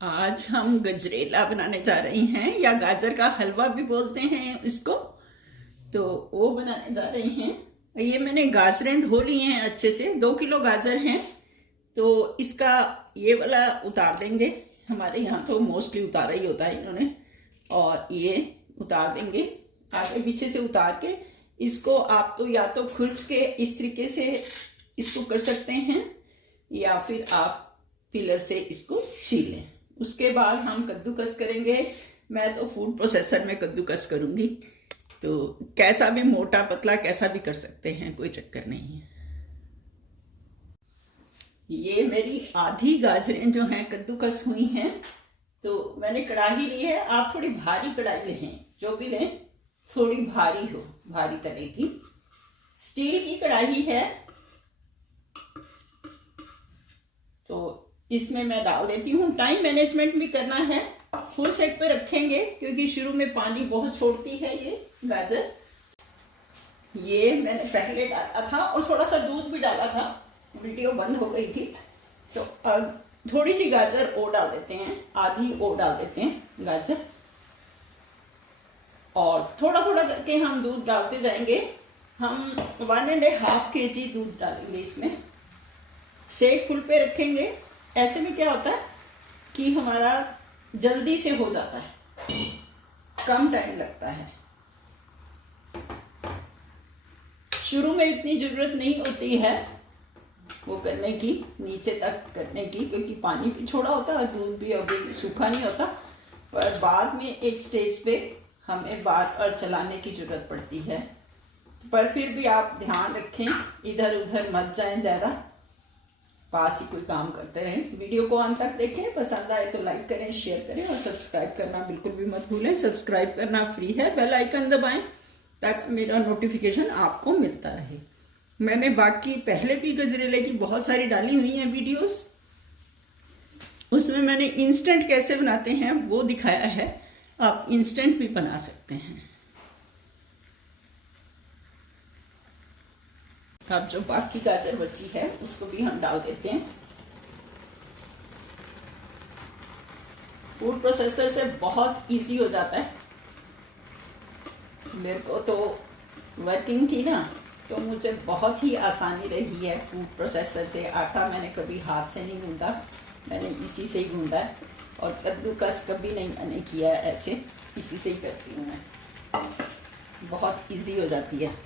आज हम गजरेला बनाने जा रही हैं, या गाजर का हलवा भी बोलते हैं इसको। तो वो बनाने जा रही हैं। ये मैंने गाजरें धो ली हैं अच्छे से। 2 किलो गाजर हैं, तो इसका ये वाला उतार देंगे। हमारे यहाँ तो मोस्टली उतारा ही होता है इन्होंने। और ये उतार देंगे, आगे पीछे से उतार के इसको आप तो या तो खुर्च के इस तरीके से इसको कर सकते हैं, या फिर आप पिलर से इसको छील लें। उसके बाद हम कद्दूकस करेंगे। मैं तो फूड प्रोसेसर में कद्दूकस करूँगी, तो कैसा भी मोटा पतला कैसा भी कर सकते हैं, कोई चक्कर नहीं है। ये मेरी आधी गाजरें जो हैं कद्दूकस हुई हैं। तो मैंने कढ़ाई ली है। आप थोड़ी भारी कढ़ाई लें, जो भी लें थोड़ी भारी हो, भारी तले की। स्टील की कढ़ाई है, तो इसमें मैं डाल देती हूँ। टाइम मैनेजमेंट भी करना है। फुल सेक पे रखेंगे क्योंकि शुरू में पानी बहुत छोड़ती है ये गाजर। ये मैंने पहले डाला था और थोड़ा सा दूध भी डाला था, वीडियो बंद हो गई थी। तो अब थोड़ी सी गाजर और डाल देते हैं, आधी और डाल देते हैं गाजर। और थोड़ा थोड़ा करके हम दूध डालते जाएंगे। हम 1.5 kg दूध डालेंगे इसमें। सेक फुल पे रखेंगे। ऐसे में क्या होता है कि हमारा जल्दी से हो जाता है, कम टाइम लगता है। शुरू में इतनी ज़रूरत नहीं होती है वो करने की, नीचे तक करने की, क्योंकि पानी भी छोड़ा होता है और दूध भी अभी सूखा नहीं होता। पर बाद में एक स्टेज पे हमें बार बार चलाने की ज़रूरत पड़ती है। पर फिर भी आप ध्यान रखें, इधर उधर मत जाएं, ज़्यादा पास ही कोई काम करते रहें। वीडियो को अंत तक देखें। पसंद आए तो लाइक करें, शेयर करें और सब्सक्राइब करना बिल्कुल भी मत भूलें। सब्सक्राइब करना फ्री है। बेल आइकन दबाएं ताकि मेरा नोटिफिकेशन आपको मिलता रहे। मैंने बाकी पहले भी गजरेले की बहुत सारी डाली हुई हैं वीडियोस। उसमें मैंने इंस्टेंट कैसे बनाते हैं वो दिखाया है। आप इंस्टेंट भी बना सकते हैं। अब जो बाकी गाजर बची है उसको भी हम डाल देते हैं। फूड प्रोसेसर से बहुत इजी हो जाता है। मेरे को तो वर्किंग थी ना, तो मुझे बहुत ही आसानी रही है फूड प्रोसेसर से। आटा मैंने कभी हाथ से नहीं गूंदा, मैंने इसी से ही गूंदा है। और कद्दूकस कभी नहीं मैंने किया है, ऐसे इसी से ही करती हूँ मैं। बहुत इजी हो जाती है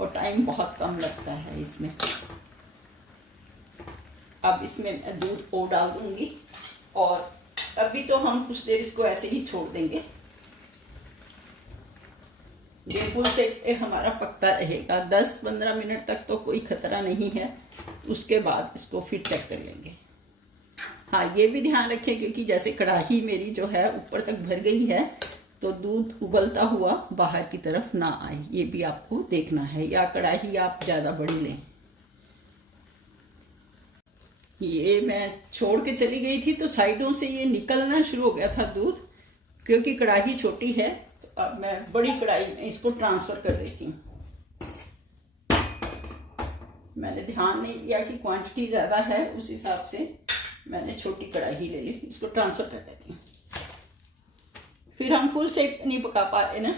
और टाइम बहुत कम लगता है इसमें। अब इसमें मैं दूध और डाल दूंगी और अभी तो हम कुछ देर इसको ऐसे ही छोड़ देंगे। ये फुल सेक पे हमारा पकता रहेगा। 10-15 मिनट तक तो कोई खतरा नहीं है। उसके बाद इसको फिर चेक कर लेंगे। हाँ, ये भी ध्यान रखें क्योंकि जैसे कढ़ाई मेरी जो है ऊपर तक भर गई है, तो दूध उबलता हुआ बाहर की तरफ ना आए, ये भी आपको देखना है। या कढ़ाई आप ज़्यादा बड़ी लें। ये मैं छोड़ के चली गई थी तो साइडों से ये निकलना शुरू हो गया था दूध, क्योंकि कढ़ाई छोटी है। तो अब मैं बड़ी कढ़ाई में इसको ट्रांसफ़र कर देती हूँ। मैंने ध्यान नहीं दिया कि क्वांटिटी ज़्यादा है, उस हिसाब से मैंने छोटी कढ़ाई ले ली। इसको ट्रांसफ़र कर देती हूँ। फिर हम फुल सेक पे नहीं पका पा रहे ना,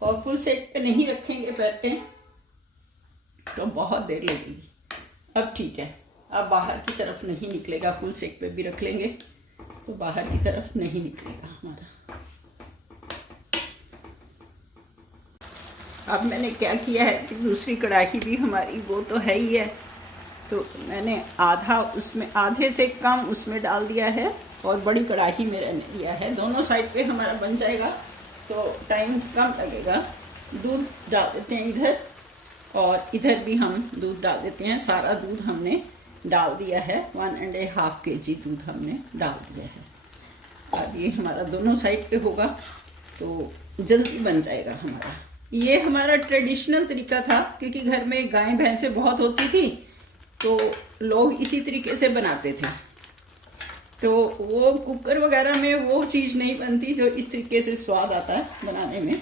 और फुल सेक पे नहीं रखेंगे पहले तो बहुत देर लगेगी। अब ठीक है, अब बाहर की तरफ नहीं निकलेगा। फुल सेक पे भी रख लेंगे तो बाहर की तरफ नहीं निकलेगा हमारा। अब मैंने क्या किया है कि दूसरी कढ़ाई भी हमारी वो तो है ही है, तो मैंने आधा उसमें, आधे से कम उसमें डाल दिया है और बड़ी कढ़ाई में रहने दिया है। दोनों साइड पे हमारा बन जाएगा तो टाइम कम लगेगा। दूध डाल देते हैं इधर, और इधर भी हम दूध डाल देते हैं। सारा दूध हमने डाल दिया है। 1.5 kg दूध हमने डाल दिया है। अब ये हमारा दोनों साइड पे होगा तो जल्दी बन जाएगा हमारा। ये हमारा ट्रेडिशनल तरीका था, क्योंकि घर में गाय भैंसें बहुत होती थी तो लोग इसी तरीके से बनाते थे। तो वो कुकर वगैरह में वो चीज़ नहीं बनती जो इस तरीके से स्वाद आता है बनाने में।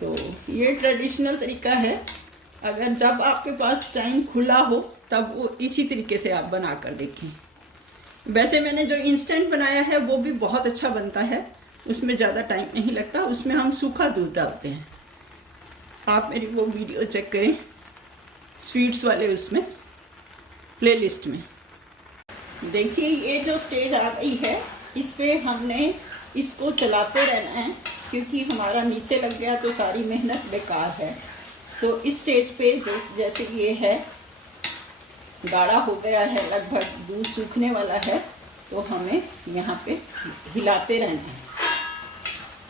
तो ये ट्रेडिशनल तरीका है। अगर जब आपके पास टाइम खुला हो तब वो इसी तरीके से आप बना कर देखें। वैसे मैंने जो इंस्टेंट बनाया है वो भी बहुत अच्छा बनता है, उसमें ज़्यादा टाइम नहीं लगता। उसमें हम सूखा दूध डालते हैं। आप मेरी वो वीडियो चेक करें स्वीट्स वाले, उसमें प्लेलिस्ट में। देखिए ये जो स्टेज आ गई है, इस पे हमने इसको चलाते रहना है, क्योंकि हमारा नीचे लग गया तो सारी मेहनत बेकार है। तो इस स्टेज पे जैसे ये है, गाढ़ा हो गया है, लगभग दूध सूखने वाला है, तो हमें यहाँ पे हिलाते रहना है।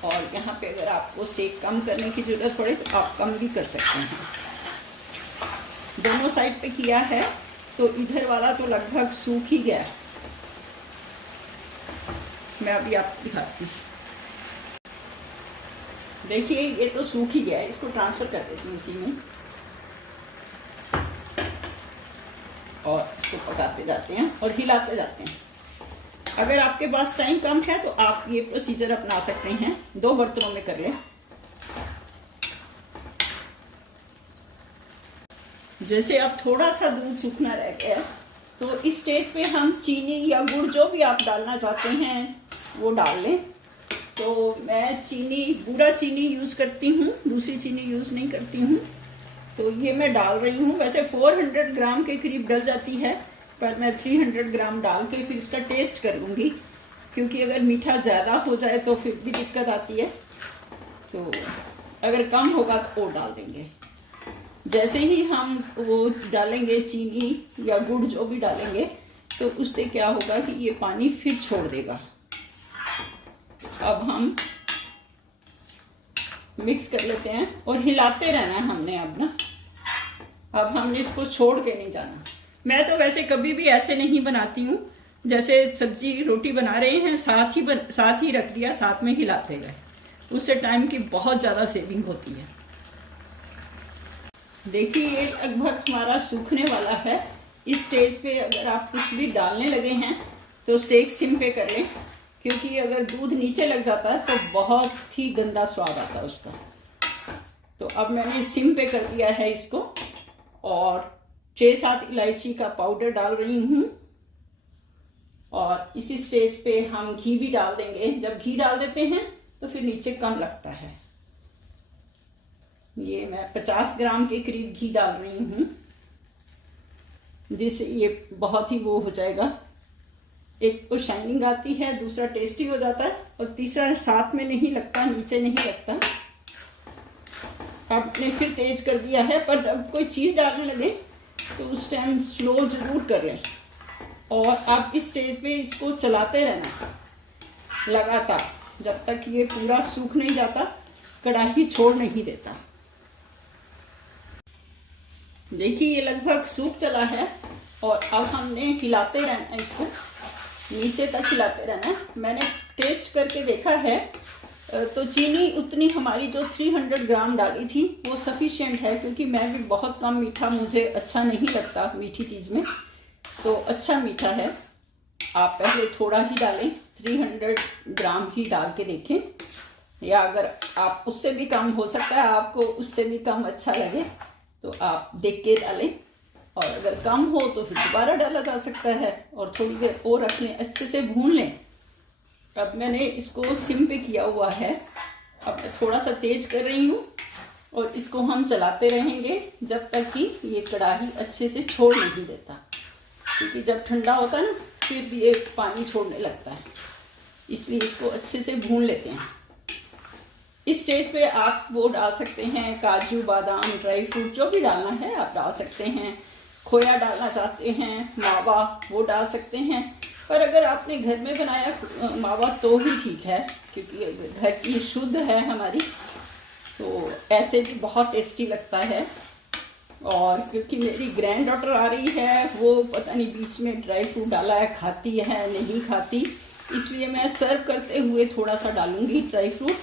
और यहाँ पे अगर आपको सेक कम करने की ज़रूरत पड़े तो आप कम भी कर सकते हैं। दोनों साइड पे किया है तो इधर वाला तो लगभग सूख ही गया। मैं अभी आपको दिखाती हूँ। देखिए ये तो सूख ही गया है, इसको ट्रांसफ़र कर देती हूँ इसी में, और इसको पकाते जाते हैं और हिलाते जाते हैं। अगर आपके पास टाइम कम है तो आप ये प्रोसीजर अपना सकते हैं, 2 बर्तनों में कर लें। जैसे अब थोड़ा सा दूध सूखना रह गया तो इस स्टेज पे हम चीनी या गुड़ जो भी आप डालना चाहते हैं वो डाल लें। तो मैं चीनी, बूरा चीनी यूज़ करती हूँ, दूसरी चीनी यूज़ नहीं करती हूँ। तो ये मैं डाल रही हूँ। वैसे 400 ग्राम के करीब डल जाती है, पर मैं 300 ग्राम डाल के फिर इसका टेस्ट कर लूँगी, क्योंकि अगर मीठा ज़्यादा हो जाए तो फिर भी दिक्कत आती है। तो अगर कम होगा तो और डाल देंगे। जैसे ही हम वो डालेंगे चीनी या गुड़ जो भी डालेंगे, तो उससे क्या होगा कि ये पानी फिर छोड़ देगा। अब हम मिक्स कर लेते हैं और हिलाते रहना है हमने अब हमने इसको छोड़ के नहीं जाना। मैं तो वैसे कभी भी ऐसे नहीं बनाती हूँ, जैसे सब्जी रोटी बना रहे हैं साथ ही रख दिया, साथ में हिलाते गए, उससे टाइम की बहुत ज़्यादा सेविंग होती है। देखिए ये लगभग हमारा सूखने वाला है। इस स्टेज पे अगर आप कुछ भी डालने लगे हैं तो सेक सिम पे कर लें, क्योंकि अगर दूध नीचे लग जाता है तो बहुत ही गंदा स्वाद आता है उसका। तो अब मैंने सिम पे कर दिया है इसको, और 6-7 इलायची का पाउडर डाल रही हूँ। और इसी स्टेज पे हम घी भी डाल देंगे। जब घी डाल देते हैं तो फिर नीचे कम लगता है। ये मैं 50 ग्राम के करीब घी डाल रही हूँ, जिससे ये बहुत ही वो हो जाएगा। एक तो शाइनिंग आती है, दूसरा टेस्टी हो जाता है, और तीसरा साथ में नहीं लगता, नीचे नहीं लगता। आपने फिर तेज कर दिया है, पर जब कोई चीज़ डालने लगे तो उस टाइम स्लो ज़रूर करें। और आप इस स्टेज पे इसको चलाते रहना लगातार, जब तक ये पूरा सूख नहीं जाता, कढ़ाई छोड़ नहीं देता। देखिए ये लगभग सूख चला है, और अब हमने हिलाते रहना, इसको नीचे तक हिलाते रहना। मैंने टेस्ट करके देखा है तो चीनी उतनी हमारी जो 300 ग्राम डाली थी वो सफिशिएंट है, क्योंकि मैं भी बहुत कम मीठा, मुझे अच्छा नहीं लगता मीठी चीज़ में, तो अच्छा मीठा है। आप पहले थोड़ा ही डालें, 300 ग्राम ही डाल के देखें, या अगर आप उससे भी कम, हो सकता है आपको उससे भी कम अच्छा लगे तो आप देख के डालें, और अगर कम हो तो फिर दोबारा डाला जा सकता है, और थोड़ी देर और रख लें, अच्छे से भून लें। अब मैंने इसको सिम पे किया हुआ है, अब मैं थोड़ा सा तेज कर रही हूँ, और इसको हम चलाते रहेंगे जब तक कि ये कढ़ाई अच्छे से छोड़ नहीं देता, क्योंकि जब ठंडा होता है ना फिर भी ये पानी छोड़ने लगता है, इसलिए इसको अच्छे से भून लेते हैं। इस स्टेज पे आप वो डाल सकते हैं, काजू बादाम ड्राई फ्रूट जो भी डालना है आप डाल सकते हैं। खोया डालना चाहते हैं, मावा, वो डाल सकते हैं। पर अगर आपने घर में बनाया मावा तो ही ठीक है, क्योंकि घर की शुद्ध है हमारी, तो ऐसे भी बहुत टेस्टी लगता है। और क्योंकि मेरी ग्रैंड डॉटर आ रही है, वो पता नहीं बीच में ड्राई फ्रूट डाला है, खाती है नहीं खाती, इसलिए मैं सर्व करते हुए थोड़ा सा डालूंगी ड्राई फ्रूट,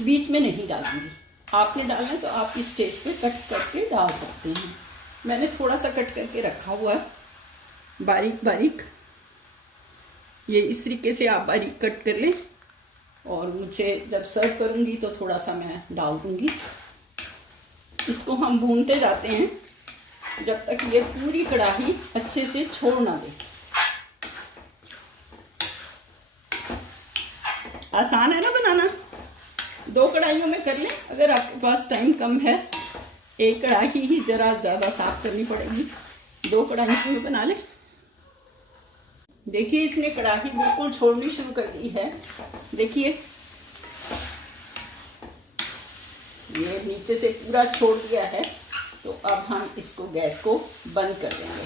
बीच में नहीं डालूंगी। आपने डालना है तो आप इस स्टेज पे कट करके डाल सकते हैं। मैंने थोड़ा सा कट करके रखा हुआ है बारीक बारीक, ये इस तरीके से आप बारीक कट कर लें, और मुझे जब सर्व करूंगी तो थोड़ा सा मैं डाल दूंगी। इसको हम भूनते जाते हैं जब तक ये पूरी कढ़ाई अच्छे से छोड़ ना दे। आसान है ना बनाना। 2 कढ़ाइयों में कर लें। अगर आपके पास टाइम कम है, एक कढ़ाई ही ज़रा ज़्यादा साफ करनी पड़ेगी, 2 कढ़ाइयों में बना लें। देखिए इसने कढ़ाई बिल्कुल छोड़नी शुरू कर दी है। देखिए ये नीचे से पूरा छोड़ दिया है। तो अब हम इसको गैस को बंद कर देंगे।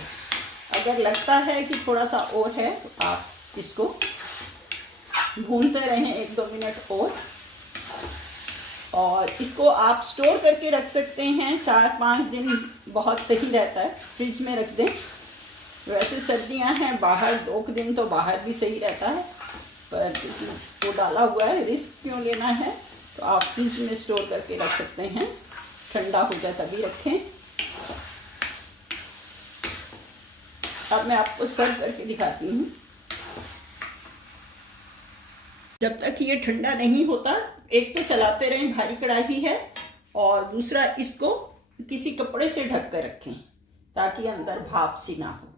अगर लगता है कि थोड़ा सा और है तो आप इसको भूनते रहें 1-2 मिनट और इसको आप स्टोर करके रख सकते हैं 4-5 दिन, बहुत सही रहता है। फ्रिज में रख दें। वैसे सर्दियां हैं, बाहर 2 दिन तो बाहर भी सही रहता है, पर वो डाला हुआ है, रिस्क क्यों लेना है। तो आप फ्रिज में स्टोर करके रख सकते हैं, ठंडा हो जाए तभी रखें। अब मैं आपको सर्व करके दिखाती हूँ। जब तक ये ठंडा नहीं होता, एक तो चलाते रहें, भारी कढ़ाई है, और दूसरा इसको किसी कपड़े से ढक कर रखें ताकि अंदर भाप सी ना हो।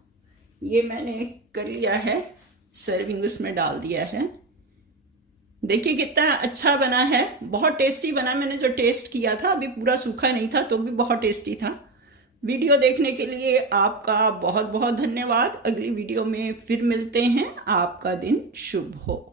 ये मैंने कर लिया है, सर्विंग उसमें डाल दिया है। देखिए कितना अच्छा बना है, बहुत टेस्टी बना। मैंने जो टेस्ट किया था, अभी पूरा सूखा नहीं था तो भी बहुत टेस्टी था। वीडियो देखने के लिए आपका बहुत बहुत धन्यवाद। अगली वीडियो में फिर मिलते हैं। आपका दिन शुभ हो।